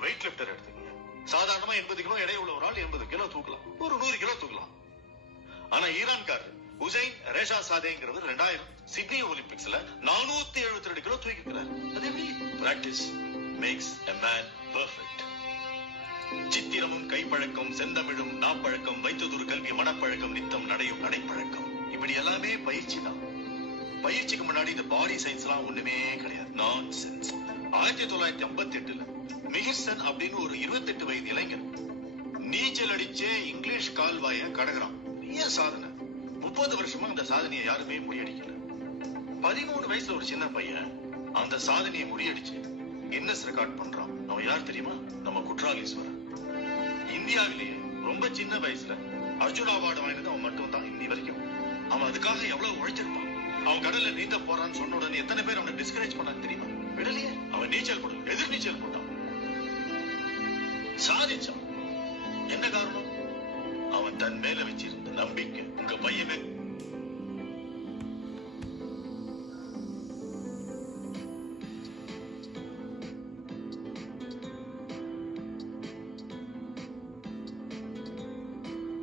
Wait lifter எடுத்துக்கங்க. சாதாரணமா 80 kilo எடை உள்ள ஒரு ஆள் 80 கிலோ தூக்கலாம், ஒரு 100 கிலோ தூக்கலாம். ஆனா ஈரான்காரர் ஹுசைன் ரேஷா சாதேங்கிறவர் 2000 சிட்னி ஒலிம்பிக்ஸ்ல 472 கிலோ தூக்கிக்கிறார். அது எப்படி? Practice makes a man perfect. சித்திரமும் கைப்பழக்கம், செந்தமிழும் நாப்பழக்கம், வைத்ததொரு கல்வி மனப்பழக்கம், நித்தம் நடையும் நடைப்பழக்கம், இப்படி எல்லாமே பயிற்சி தான். பயிற்சிக்கு முன்னாடி இந்த பாடி சயின்ஸ் எல்லாம் ஒண்ணுமே கிடையாது, நான்சென்ஸ். 1958 மிகிர்சன் அப்படின்னு ஒரு 28 வயது இளைஞர் நீச்சல் அடிச்சே இங்கிலீஷ் கால்வாய கடக்குறான். பெரிய சாதனை. 30 வருஷமா அந்த சாதனையை யாருமே முறியடிக்கல. 13 வயசுல ஒரு சின்ன பையன் அந்த சாதனையை முறியடிச்சு கின்னஸ் ரெக்கார்ட் பண்றான். அவன் யார் தெரியுமா? நம்ம குற்றாலீஸ்வரன். இந்தியாவிலேயே ரொம்ப சின்ன வயசுல அர்ஜுன் அவார்டு வாங்கினது அவன் மட்டும் தான் இன்னி வரைக்கும். அவன் அதுக்காக எவ்வளவு உழைச்சிருப்பான். அவன் கடல்ல நீந்த போறான்னு சொன்ன உடனே எத்தனை பேர் அவனை டிஸ்கரேஜ் பண்ணாங்க தெரியுமா? விடலையே. அவன் நீச்சல் போடு, எதிர் நீச்சல் போட்டான், சாதிச்சான். என்ன காரணம்? அவன் தன் மேல வச்சிருந்த நம்பிக்கை. உங்க பையன்